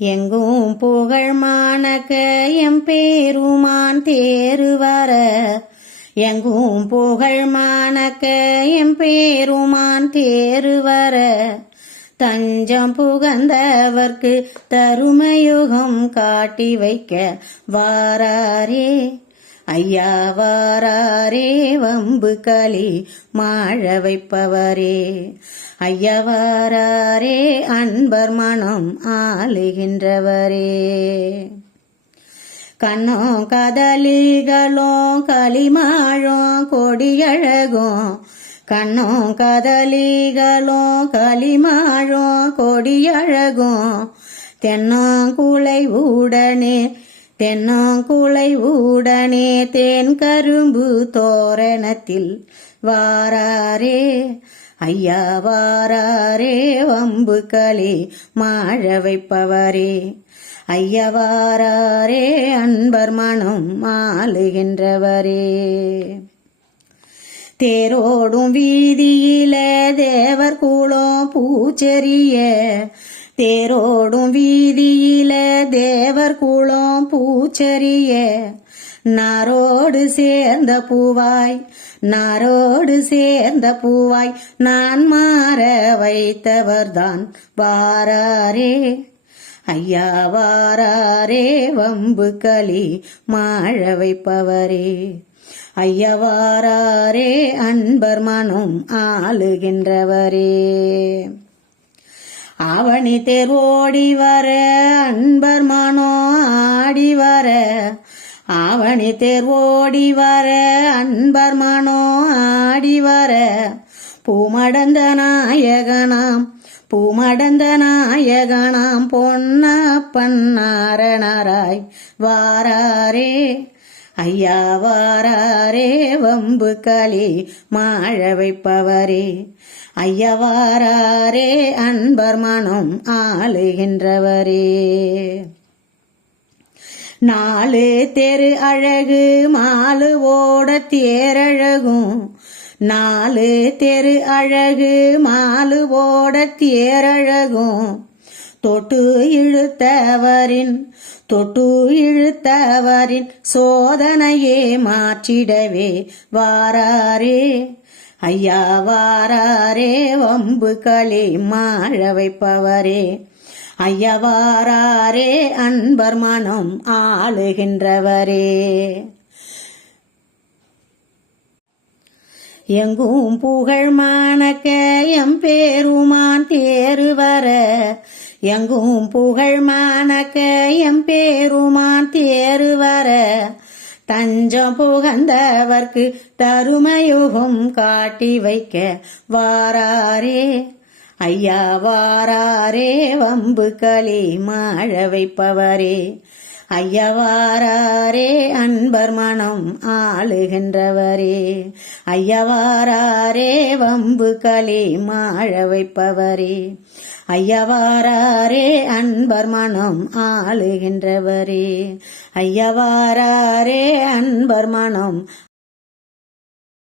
எங்கும் புகழ் மாணக்க எம்பேருமான் தேருவர எங்கும் புகழ் மாணக்க எம்பேருமான் தேருவர தஞ்சம் புகந்தவர்க்கு தருமயுகம் காட்டி வைக்க வாராரே ஐயா வாராரே வம்பு களி மாழ வைப்பவரே ஐயா வாராரே அன்பர் மனம் ஆளுகின்றவரே கண்ணோ கதலிகளோ களிமாழோ கொடியழகோ கண்ணோ கதலிகளோ களிமாழோ கொடியழகோ தென்னாங்குலை உடனே தேன் கரும்பு தோரணத்தில் வாராரே ஐயா வாராரே வம்பு களி மாழ வைப்பவரே ஐயா வாராரே அன்பர் மனம் ஆளுகின்றவரே தேரோடும் வீதியில தேவர் கூளம் பூச்செறிய தேரோடும் வீதியில தேவர் கூளம் பூச்செறிய நாரோடு சேர்ந்த பூவாய் நான் மாற வைத்தவர்தான் வாராரே ஐயா வாராரே வம்பு களி மாழ வைப்பவரே ஐயா வாராரே அன்பர் மனம் ஆளுகின்றவரே ஆவணி தேரோடி வர அன்பர் மனோ ஆடி வர ஆவணி தேரோடி வர அன்பர் மனோ ஆடி வர பூமடந்த நாயகனாம் பொன்னப்பன் நாரணராய் வாராரே ஐயா வாராரே வம்பு களி மாழ வைப்பவரே ஐயா வாராரே அன்பர் மனம் ஆளுகின்றவரே நாலு தெரு அழகு மாலு ஓட தேரழகும் நாலு தெரு அழகு மாலு ஓட தேரழகும் தொட்டு இழுத்தவரின் சோதனையே மாற்றிடவே வாராரே ஐயா வாராரே வம்பு களி மாழ வைப்பவரே ஐயா வாராரே அன்பர் மனம் ஆளுகின்றவரே எங்கும் புகழ் மாணக்க எம்பேருமான் தேருவர எங்கும் புகழ் மாணக்க எம்பேருமான் தேருவர தஞ்சம் புகந்தவர்க்கு தருமயுகம் காட்டி வைக்க வாராரே ஐயா வாராரே வம்பு களி மாழ வைப்பவரே ஐயா வாராரே அன்பர் மனம் ஆளுகின்றவரே ஐயா வாராரே வம்பு களி மாழ வைப்பவரே ஐயா வாராரே அன்பர் மனம் ஆளுகின்றவரே ஐயா வாராரே அன்பர் மனம்